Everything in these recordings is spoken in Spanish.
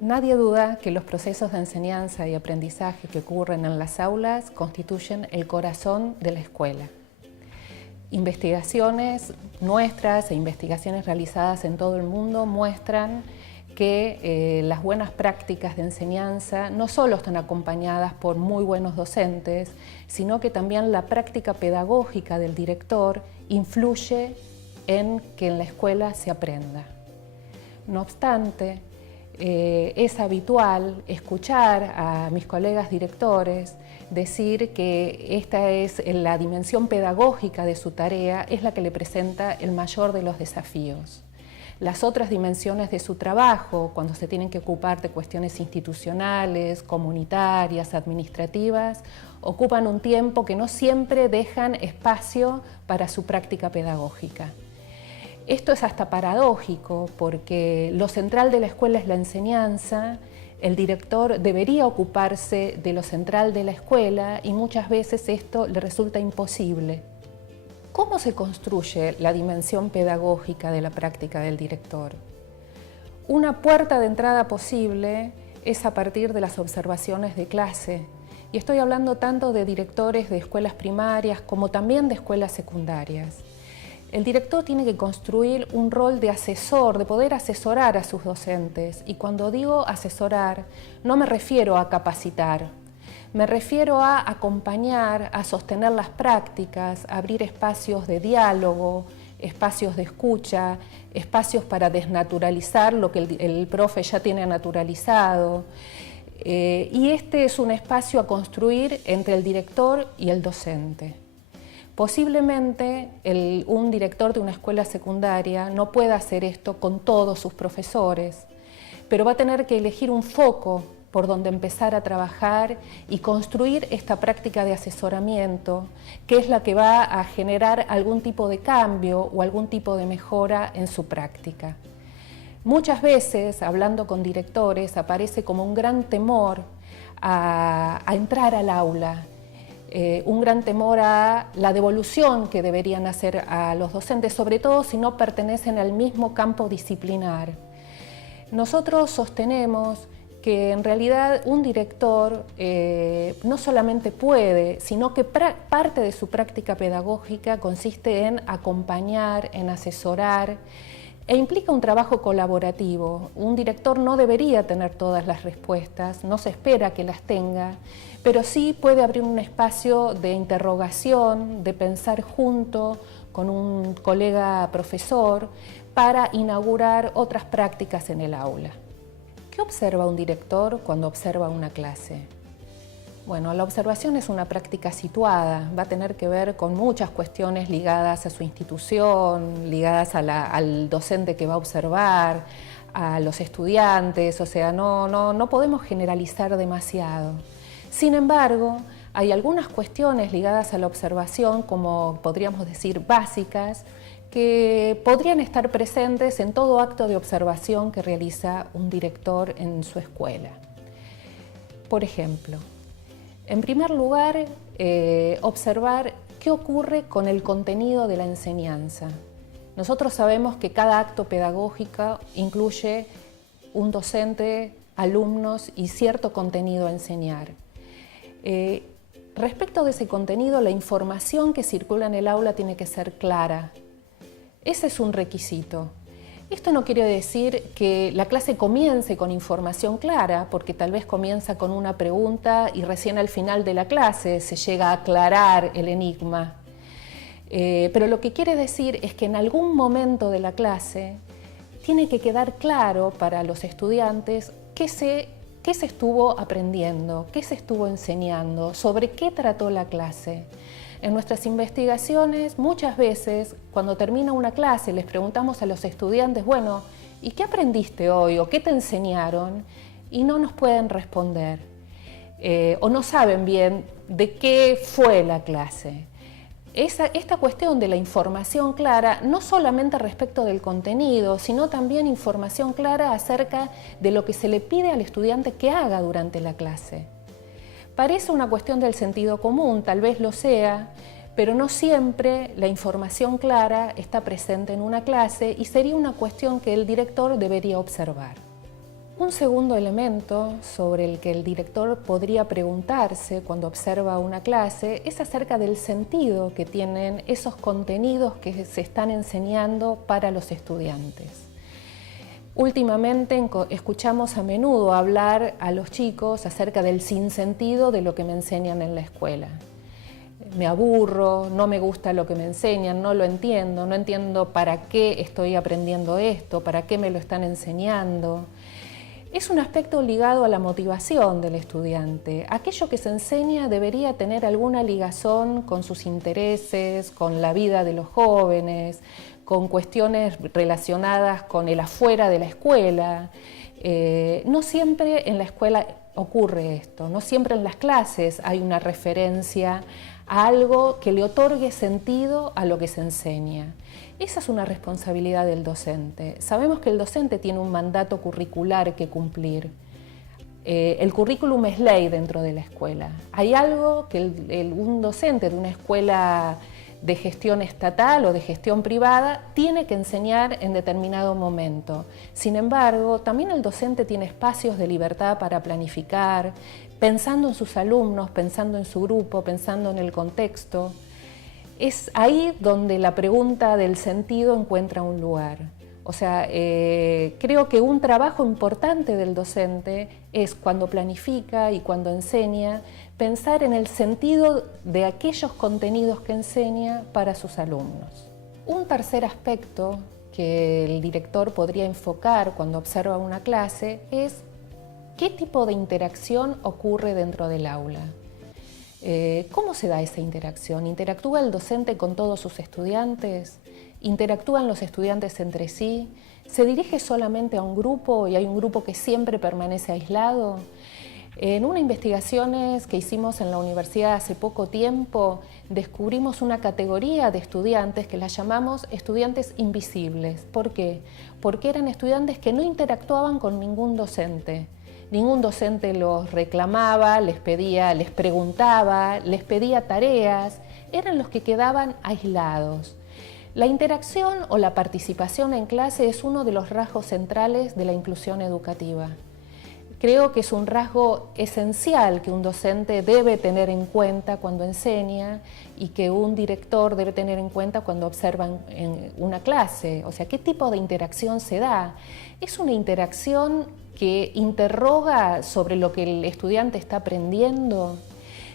Nadie duda que los procesos de enseñanza y aprendizaje que ocurren en las aulas constituyen el corazón de la escuela. Investigaciones nuestras e investigaciones realizadas en todo el mundo muestran que las buenas prácticas de enseñanza no solo están acompañadas por muy buenos docentes, sino que también la práctica pedagógica del director influye en que en la escuela se aprenda. No obstante, es habitual escuchar a mis colegas directores decir que esta es la dimensión pedagógica de su tarea, es la que le presenta el mayor de los desafíos. Las otras dimensiones de su trabajo, cuando se tienen que ocupar de cuestiones institucionales, comunitarias, administrativas, ocupan un tiempo que no siempre dejan espacio para su práctica pedagógica. Esto es hasta paradójico porque lo central de la escuela es la enseñanza, el director debería ocuparse de lo central de la escuela y muchas veces esto le resulta imposible. ¿Cómo se construye la dimensión pedagógica de la práctica del director? Una puerta de entrada posible es a partir de las observaciones de clase. Y estoy hablando tanto de directores de escuelas primarias como también de escuelas secundarias. El director tiene que construir un rol de asesor, de poder asesorar a sus docentes. Y cuando digo asesorar, no me refiero a capacitar. Me refiero a acompañar, a sostener las prácticas, a abrir espacios de diálogo, espacios de escucha, espacios para desnaturalizar lo que el profe ya tiene naturalizado. Y este es un espacio a construir entre el director y el docente. Posiblemente un director de una escuela secundaria no pueda hacer esto con todos sus profesores, pero va a tener que elegir un foco por donde empezar a trabajar y construir esta práctica de asesoramiento, que es la que va a generar algún tipo de cambio o algún tipo de mejora en su práctica. Muchas veces, hablando con directores, aparece como un gran temor a entrar al aula, un gran temor a la devolución que deberían hacer a los docentes, sobre todo si no pertenecen al mismo campo disciplinar. Nosotros sostenemos que en realidad un director no solamente puede, sino que parte de su práctica pedagógica consiste en acompañar, en asesorar, e implica un trabajo colaborativo. Un director no debería tener todas las respuestas, no se espera que las tenga, pero sí puede abrir un espacio de interrogación, de pensar junto con un colega profesor para inaugurar otras prácticas en el aula. ¿Qué observa un director cuando observa una clase? Bueno, la observación es una práctica situada, va a tener que ver con muchas cuestiones ligadas a su institución, ligadas al docente que va a observar, a los estudiantes, o sea, no podemos generalizar demasiado. Sin embargo, hay algunas cuestiones ligadas a la observación, como podríamos decir básicas, que podrían estar presentes en todo acto de observación que realiza un director en su escuela. Por ejemplo, en primer lugar, observar qué ocurre con el contenido de la enseñanza. Nosotros sabemos que cada acto pedagógico incluye un docente, alumnos y cierto contenido a enseñar. Respecto de ese contenido, la información que circula en el aula tiene que ser clara. Ese es un requisito. Esto no quiere decir que la clase comience con información clara, porque tal vez comienza con una pregunta y recién al final de la clase se llega a aclarar el enigma. Pero lo que quiere decir es que en algún momento de la clase tiene que quedar claro para los estudiantes qué se estuvo aprendiendo, qué se estuvo enseñando, sobre qué trató la clase. En nuestras investigaciones, muchas veces, cuando termina una clase, les preguntamos a los estudiantes, bueno, ¿y qué aprendiste hoy? ¿O qué te enseñaron? Y no nos pueden responder. O no saben bien de qué fue la clase. Esta cuestión de la información clara, no solamente respecto del contenido, sino también información clara acerca de lo que se le pide al estudiante que haga durante la clase. Parece una cuestión del sentido común, tal vez lo sea, pero no siempre la información clara está presente en una clase y sería una cuestión que el director debería observar. Un segundo elemento sobre el que el director podría preguntarse cuando observa una clase es acerca del sentido que tienen esos contenidos que se están enseñando para los estudiantes. Últimamente escuchamos a menudo hablar a los chicos acerca del sinsentido de lo que me enseñan en la escuela. Me aburro, no me gusta lo que me enseñan, no lo entiendo, no entiendo para qué estoy aprendiendo esto, para qué me lo están enseñando. Es un aspecto ligado a la motivación del estudiante. Aquello que se enseña debería tener alguna ligazón con sus intereses, con la vida de los jóvenes, con cuestiones relacionadas con el afuera de la escuela. No siempre en la escuela ocurre esto, no siempre en las clases hay una referencia a algo que le otorgue sentido a lo que se enseña. Esa es una responsabilidad del docente. Sabemos que el docente tiene un mandato curricular que cumplir. El currículum es ley dentro de la escuela. Hay algo que un docente de una escuela de gestión estatal o de gestión privada tiene que enseñar en determinado momento. Sin embargo, también el docente tiene espacios de libertad para planificar, pensando en sus alumnos, pensando en su grupo, pensando en el contexto. Es ahí donde la pregunta del sentido encuentra un lugar. O sea, creo que un trabajo importante del docente es cuando planifica y cuando enseña, pensar en el sentido de aquellos contenidos que enseña para sus alumnos. Un tercer aspecto que el director podría enfocar cuando observa una clase es qué tipo de interacción ocurre dentro del aula. ¿Cómo se da esa interacción? ¿Interactúa el docente con todos sus estudiantes? ¿Interactúan los estudiantes entre sí? ¿Se dirige solamente a un grupo y hay un grupo que siempre permanece aislado? En unas investigaciones que hicimos en la universidad hace poco tiempo, descubrimos una categoría de estudiantes que las llamamos estudiantes invisibles. ¿Por qué? Porque eran estudiantes que no interactuaban con ningún docente. Ningún docente los reclamaba, les preguntaba, les pedía tareas, eran los que quedaban aislados. La interacción o la participación en clase es uno de los rasgos centrales de la inclusión educativa. Creo que es un rasgo esencial que un docente debe tener en cuenta cuando enseña y que un director debe tener en cuenta cuando observa en una clase. O sea, ¿qué tipo de interacción se da? Es una interacción que interroga sobre lo que el estudiante está aprendiendo.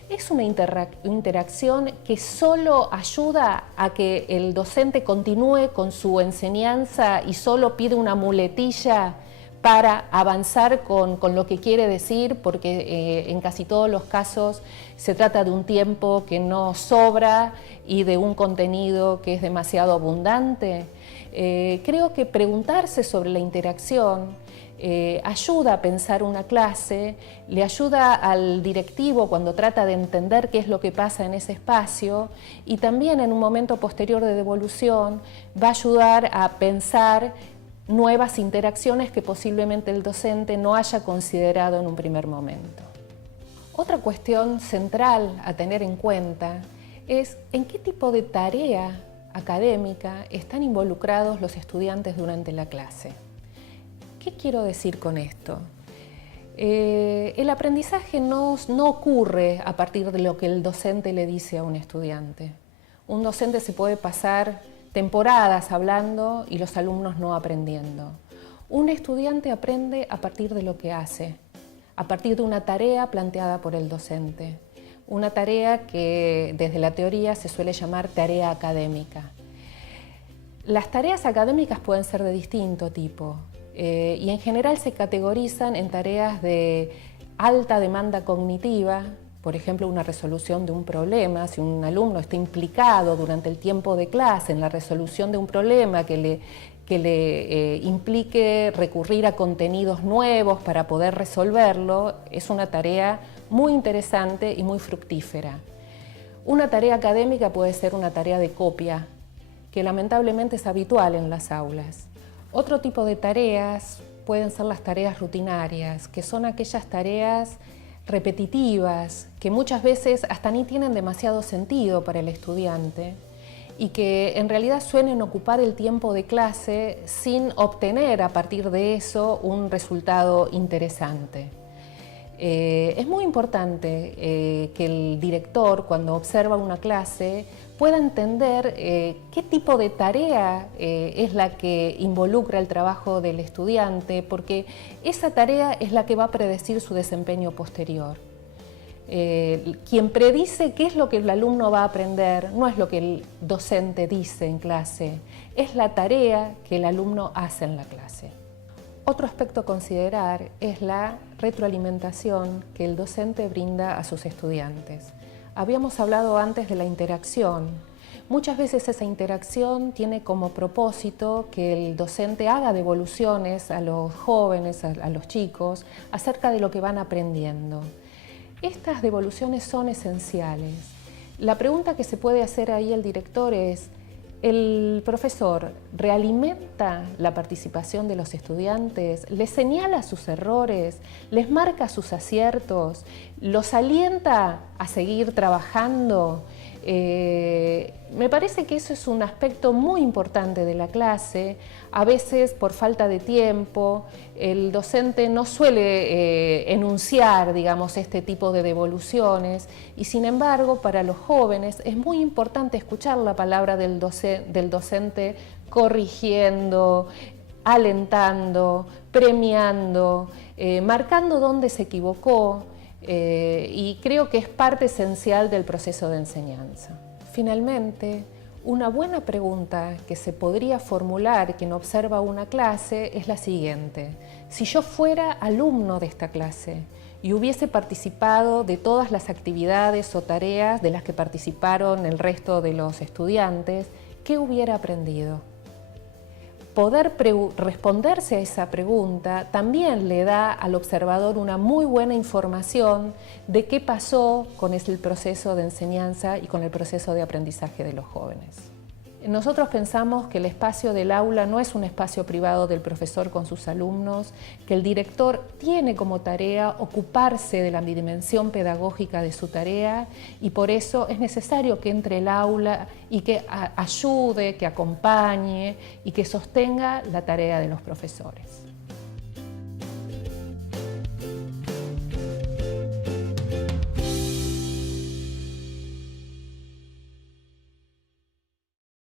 Es una interacción que solo ayuda a que el docente continúe con su enseñanza y solo pide una muletilla para avanzar con lo que quiere decir, porque en casi todos los casos se trata de un tiempo que no sobra y de un contenido que es demasiado abundante. Creo que preguntarse sobre la interacción ayuda a pensar una clase, le ayuda al directivo cuando trata de entender qué es lo que pasa en ese espacio y también en un momento posterior de devolución va a ayudar a pensar nuevas interacciones que posiblemente el docente no haya considerado en un primer momento. Otra cuestión central a tener en cuenta es en qué tipo de tarea académica están involucrados los estudiantes durante la clase. ¿Qué quiero decir con esto? El aprendizaje no ocurre a partir de lo que el docente le dice a un estudiante. Un docente se puede pasar temporadas hablando y los alumnos no aprendiendo. Un estudiante aprende a partir de lo que hace, a partir de una tarea planteada por el docente. Una tarea que desde la teoría se suele llamar tarea académica. Las tareas académicas pueden ser de distinto tipo. Y en general se categorizan en tareas de alta demanda cognitiva, por ejemplo, una resolución de un problema. Si un alumno está implicado durante el tiempo de clase en la resolución de un problema que le implique recurrir a contenidos nuevos para poder resolverlo, es una tarea muy interesante y muy fructífera. Una tarea académica puede ser una tarea de copia, que lamentablemente es habitual en las aulas. Otro tipo de tareas pueden ser las tareas rutinarias, que son aquellas tareas repetitivas, que muchas veces hasta ni tienen demasiado sentido para el estudiante y que en realidad suelen ocupar el tiempo de clase sin obtener a partir de eso un resultado interesante. Es muy importante que el director, cuando observa una clase, pueda entender qué tipo de tarea es la que involucra el trabajo del estudiante, porque esa tarea es la que va a predecir su desempeño posterior. Quien predice qué es lo que el alumno va a aprender no es lo que el docente dice en clase, es la tarea que el alumno hace en la clase. Otro aspecto a considerar es la retroalimentación que el docente brinda a sus estudiantes. Habíamos hablado antes de la interacción. Muchas veces esa interacción tiene como propósito que el docente haga devoluciones a los jóvenes, a los chicos, acerca de lo que van aprendiendo. Estas devoluciones son esenciales. La pregunta que se puede hacer ahí el director es: ¿el profesor realimenta la participación de los estudiantes? ¿Les señala sus errores? ¿Les marca sus aciertos? ¿Los alienta a seguir trabajando? Me parece que eso es un aspecto muy importante de la clase. A veces, por falta de tiempo, el docente no suele enunciar, digamos, este tipo de devoluciones, y sin embargo, para los jóvenes es muy importante escuchar la palabra del docente corrigiendo, alentando, premiando, marcando dónde se equivocó. Y creo que es parte esencial del proceso de enseñanza. Finalmente, una buena pregunta que se podría formular quien observa una clase es la siguiente: si yo fuera alumno de esta clase y hubiese participado de todas las actividades o tareas de las que participaron el resto de los estudiantes, ¿qué hubiera aprendido? Poder responderse a esa pregunta también le da al observador una muy buena información de qué pasó con el proceso de enseñanza y con el proceso de aprendizaje de los jóvenes. Nosotros pensamos que el espacio del aula no es un espacio privado del profesor con sus alumnos, que el director tiene como tarea ocuparse de la dimensión pedagógica de su tarea, y por eso es necesario que entre el aula y que ayude, que acompañe y que sostenga la tarea de los profesores.